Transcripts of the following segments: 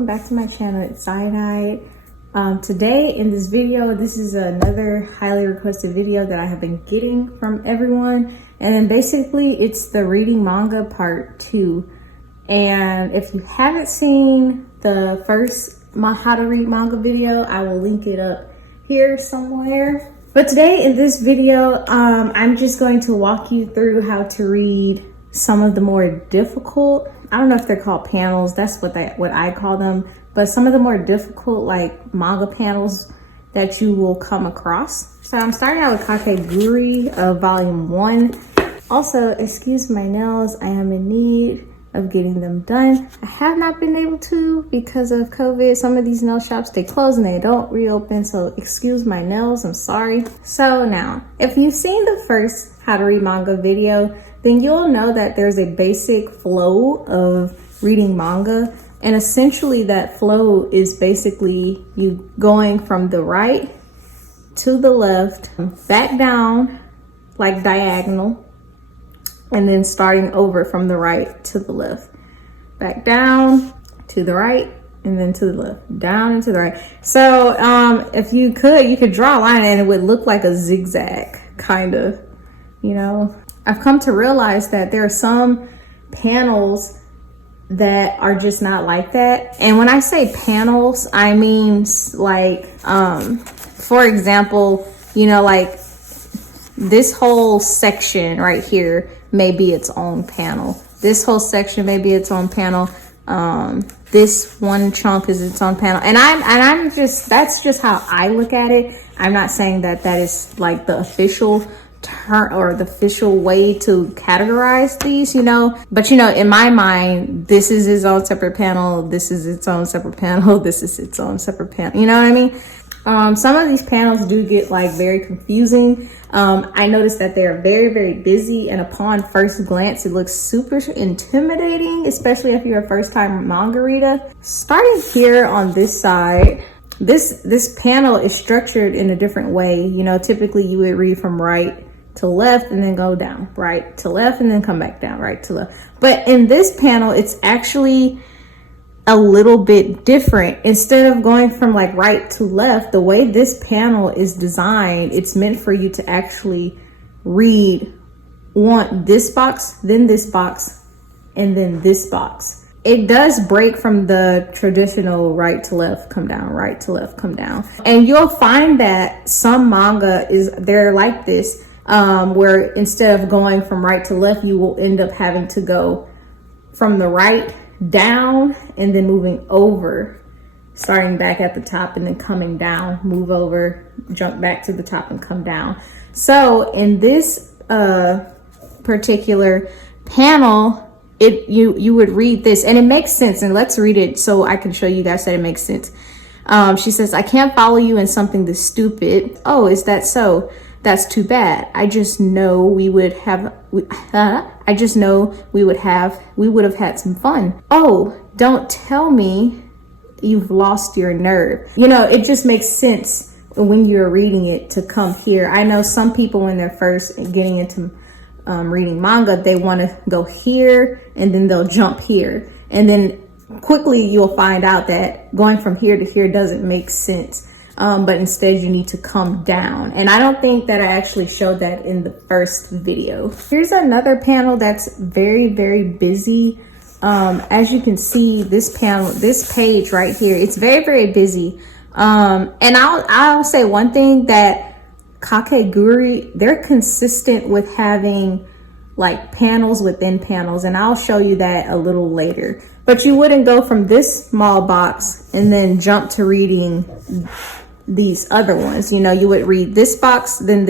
welcome back to my channel. It's Xyanide. Today in this video, this is another highly requested video that I have been getting from everyone, and then basically it's the reading manga part 2. And if you haven't seen the first how to read manga video, I will link it up here somewhere. But today in this video, I'm just going to walk you through how to read some of the more difficult, I don't know if they're called panels, that's what I call them, but some of the more difficult like manga panels that you will come across. So I'm starting out with Kakegurui of volume 1. Also, excuse my nails, I am in need of getting them done. I have not been able to because of COVID. Some of these nail shops, they close and they don't reopen, so excuse my nails, I'm sorry. So now, if you've seen the first how to read manga video, then you'll know that there's a basic flow of reading manga. And essentially that flow is basically you going from the right to the left, back down, like diagonal, and then starting over from the right to the left. Back down, to the right, and then to the left, down and to the right. So if you could draw a line and it would look like a zigzag, kind of, you know. I've come to realize that there are some panels that are just not like that. And when I say panels, I mean like, for example, you know, like this whole section right here may be its own panel. This whole section may be its own panel. This one chunk is its own panel. And I'm just, that's just how I look at it. I'm not saying that that is like the official term or the official way to categorize these, you know, but you know, in my mind, this is its own separate panel, this is its own separate panel, this is its own separate panel, you know what I mean? Some of these panels do get like very confusing. I noticed that they're very, very busy, and upon first glance it looks super intimidating, especially if you're a first-time manga reader. Starting here on this side, this panel is structured in a different way. You know, typically you would read from right to left and then go down, right to left and then come back down, right to left. But in this panel, it's actually a little bit different. Instead of going from like right to left, the way this panel is designed, it's meant for you to actually read this box, then this box, and then this box. It does break from the traditional right to left, come down, right to left, come down. And you'll find that some manga they're like this, where instead of going from right to left, you will end up having to go from the right down and then moving over, starting back at the top and then coming down, move over, jump back to the top and come down. So in this particular panel, you would read this and it makes sense, and let's read it so I can show you guys that it makes sense. She says, "I can't follow you in something this stupid. Oh, is that so? That's too bad. I just know we would have had some fun. Oh, don't tell me you've lost your nerve." You know, it just makes sense when you're reading it to come here. I know some people when they're first getting into reading manga, they want to go here and then they'll jump here. And then quickly you'll find out that going from here to here doesn't make sense. But instead you need to come down. And I don't think that I actually showed that in the first video. Here's another panel that's very, very busy. As you can see, this page right here, it's very, very busy. And I'll say one thing, that Kakegurui, they're consistent with having like panels within panels, and I'll show you that a little later. But you wouldn't go from this small box and then jump to reading these other ones. You know, you would read this box, then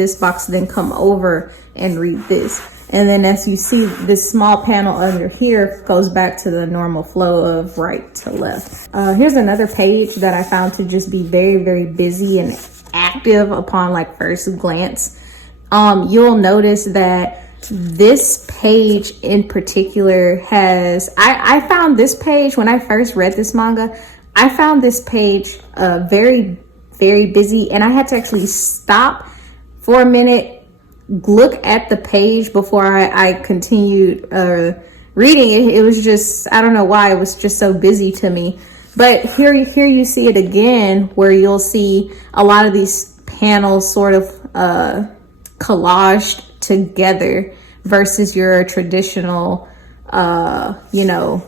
come over and read this. And then as you see, this small panel under here goes back to the normal flow of right to left. Here's another page that I found to just be very, very busy and active upon like first glance. You'll notice that this page in particular has, I found this page when I first read this manga, I found this page very, very busy, and I had to actually stop for a minute, look at the page before I continued reading it. It was just, I don't know why, it was just so busy to me. But here you see it again, where you'll see a lot of these panels sort of collaged together versus your traditional, you know,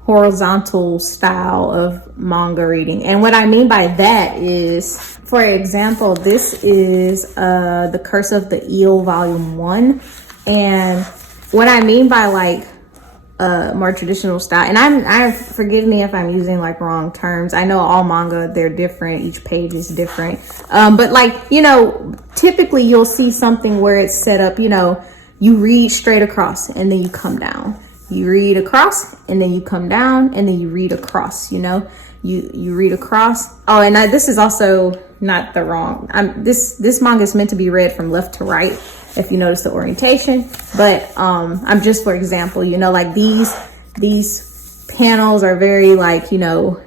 horizontal style of manga reading. And what I mean by that is, for example, this is The Curse of the Eel Volume 1. And what I mean by like more traditional style, and I forgive me if I'm using like wrong terms. I know all manga, they're different. Each page is different. But like, you know, typically you'll see something where it's set up, you know, you read straight across and then you come down. You read across and then you come down and then you read across, you know, you read across. Oh, and this is also not the wrong. This manga is meant to be read from left to right, if you notice the orientation. But I'm just, for example, you know, like these panels are very like, you know,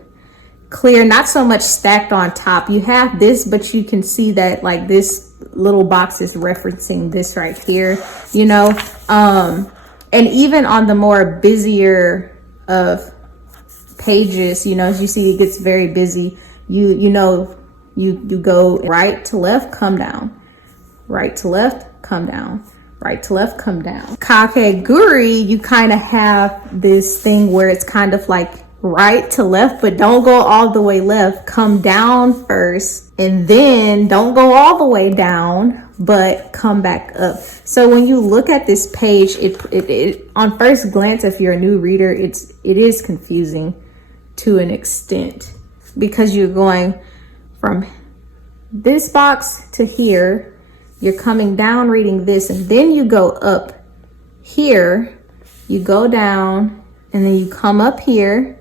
clear, not so much stacked on top. You have this, but you can see that like this little box is referencing this right here, you know. And even on the more busier of pages, you know, as you see, it gets very busy. You know, you go right to left, come down, right to left, come down, right to left, come down. Kakegurui, you kind of have this thing where it's kind of like right to left, but don't go all the way left. Come down first, and then don't go all the way down, but come back up. So when you look at this page, it on first glance, if you're a new reader, it is confusing to an extent, because you're going from this box to here, you're coming down reading this, and then you go up here, you go down, and then you come up here,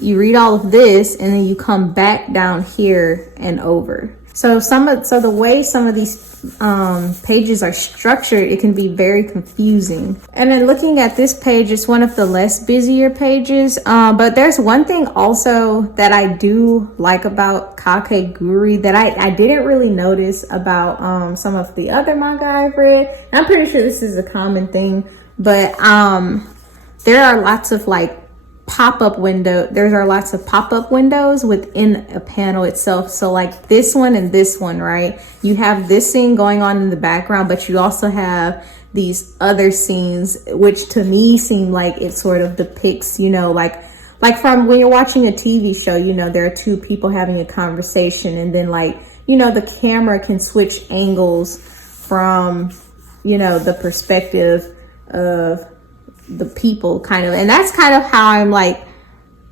you read all of this, and then you come back down here and over. So the way some of these pages are structured, it can be very confusing. And then looking at this page, it's one of the less busier pages. But there's one thing also that I do like about Kakegurui that I didn't really notice about some of the other manga I've read. And I'm pretty sure this is a common thing, but there are lots of like pop-up windows within a panel itself. So like this one and this one, right? You have this scene going on in the background, but you also have these other scenes, which to me seem like it sort of depicts, you know, like from when you're watching a TV show, you know, there are two people having a conversation, and then like, you know, the camera can switch angles from, you know, the perspective of the people, kind of. And that's kind of how I'm like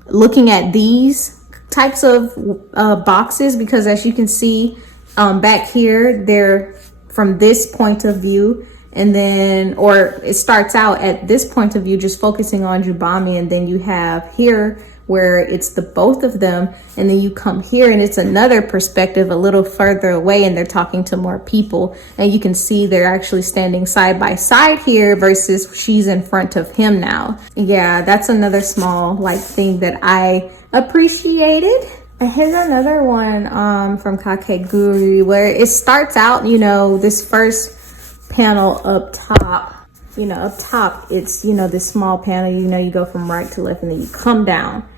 looking at these types of boxes, because as you can see back here, they're from this point of view, and then, or it starts out at this point of view just focusing on Jubami, and then you have here where it's the both of them, and then you come here and it's another perspective a little further away, and they're talking to more people, and you can see they're actually standing side by side here versus she's in front of him now. Yeah, that's another small like thing that I appreciated. And here's another one from Kakegurui, where it starts out, you know, this first panel up top, you know, up top, it's, you know, this small panel, you know, you go from right to left and then you come down.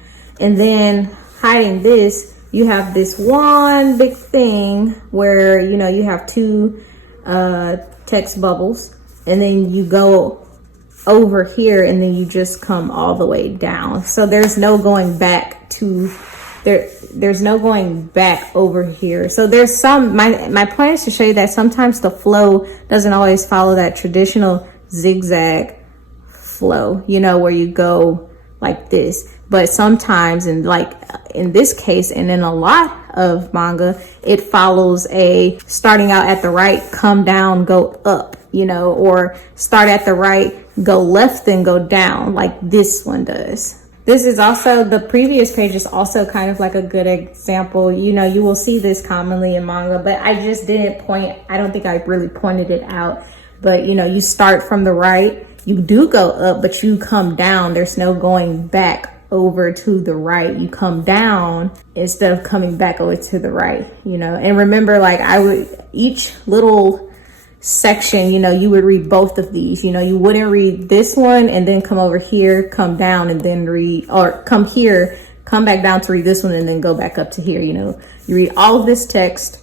And then hiding this, you have this one big thing where, you know, you have two text bubbles, and then you go over here and then you just come all the way down. So there's no going back to there's no going back over here. So there's some, my point is to show you that sometimes the flow doesn't always follow that traditional zigzag flow, you know, where you go like this. But sometimes, and like in this case, and in a lot of manga, it follows a starting out at the right, come down, go up, you know, or start at the right, go left, then go down, like this one does. This is also, the previous page is also kind of like a good example. You know, you will see this commonly in manga, but I just didn't I don't think I really pointed it out. But, you know, you start from the right, you do go up, but you come down. There's no going back over to the right. You come down instead of coming back over to the right, you know. And remember, like each little section, you know, you would read both of these. You know, you wouldn't read this one and then come over here, come down, and then read, or come here, come back down to read this one, and then go back up to here. You know, you read all of this text,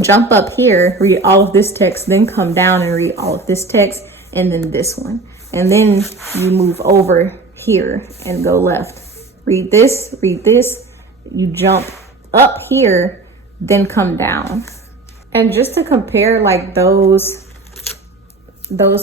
jump up here, read all of this text, then come down and read all of this text, and then this one. And then you move over here and go left. Read this, you jump up here, then come down. And just to compare like those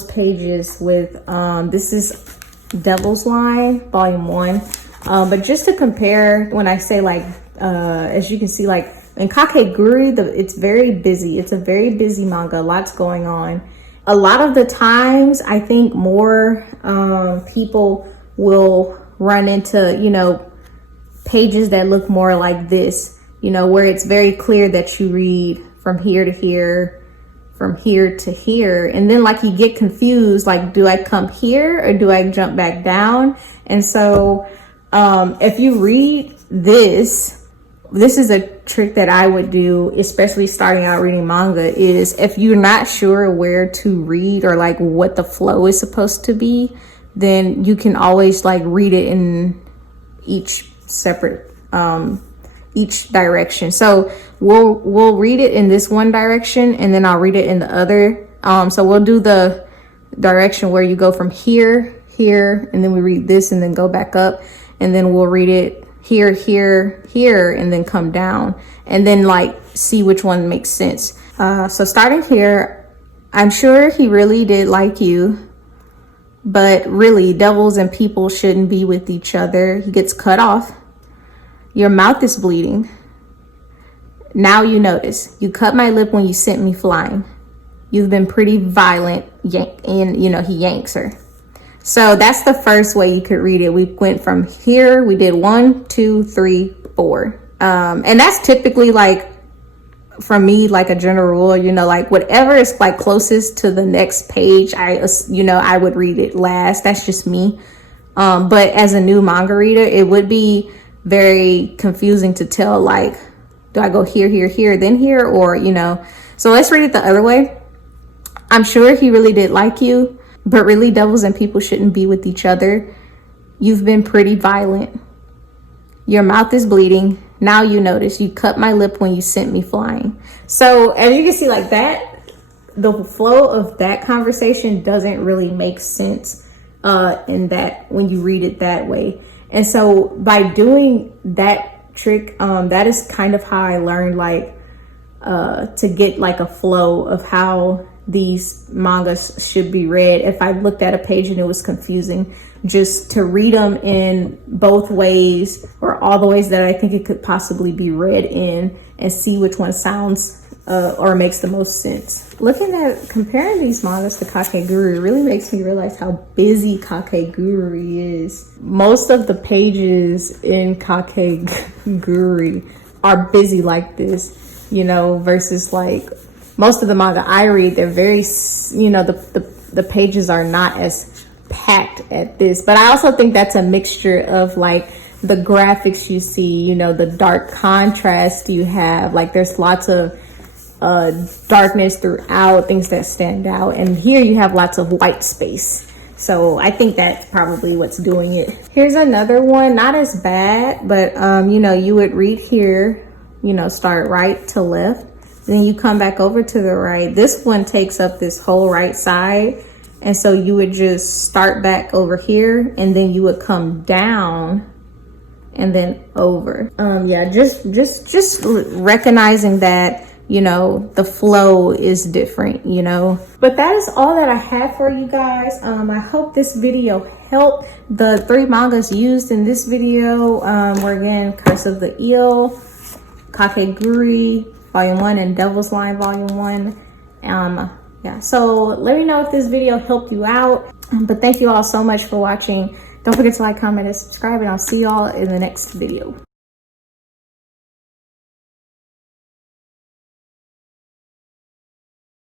pages with, this is Devil's Line, volume 1. But just to compare, when I say like, as you can see, like in Kakegurui, it's very busy. It's a very busy manga, lots going on. A lot of the times, I think more people will run into, you know, pages that look more like this, you know, where it's very clear that you read from here to here, from here to here. And then like you get confused, like, do I come here or do I jump back down? And so if you read this is a trick that I would do, especially starting out reading manga, is if you're not sure where to read or like what the flow is supposed to be, then you can always like read it in each separate each direction. So we'll read it in this one direction, and then I'll read it in the other. So we'll do the direction where you go from here, and then we read this and then go back up, and then we'll read it here, here, and then come down, and then like see which one makes sense. So starting here, I'm sure he really did like you, but really devils and people shouldn't be with each other. He gets cut off. Your mouth is bleeding. Now you notice. You cut my lip when you sent me flying. You've been pretty violent, and you know, he yanks her. So that's the first way you could read it. We went from here, we did 1, 2, 3, 4. And that's typically like, for me, like a general rule, you know, like whatever is like closest to the next page, I would read it last. That's just me. But as a new manga reader, it would be very confusing to tell, like, do I go here, here, then here, or, you know. So let's read it the other way. I'm sure he really did like you, but really devils and people shouldn't be with each other. You've been pretty violent. Your mouth is bleeding. Now you notice. You cut my lip when you sent me flying. So as you can see, like that, the flow of that conversation doesn't really make sense in that when you read it that way. And so by doing that trick, that is kind of how I learned like to get like a flow of how these mangas should be read. If I looked at a page and it was confusing, just to read them in both ways, or all the ways that I think it could possibly be read in, and see which one sounds or makes the most sense. Comparing these mangas to Kakegurui really makes me realize how busy Kakegurui is. Most of the pages in Kakegurui are busy like this, you know, versus like most of the manga I read, they're very, you know, the pages are not as packed at this. But I also think that's a mixture of like the graphics you see, you know, the dark contrast you have, like there's lots of darkness throughout, things that stand out, and here you have lots of white space. So I think that's probably what's doing it. Here's another one, not as bad, but you know, you would read here, you know, start right to left, then you come back over to the right. This one takes up this whole right side, and so you would just start back over here, and then you would come down and then over. Yeah, just recognizing that, you know, the flow is different, you know. But that is all that I have for you guys. I hope this video helped. The 3 mangas used in this video were again Curse of the Eel, Kakegurui Volume 1, and Devil's Line Volume 1. Yeah, so let me know if this video helped you out. But thank you all so much for watching. Don't forget to like, comment, and subscribe, and I'll see y'all in the next video.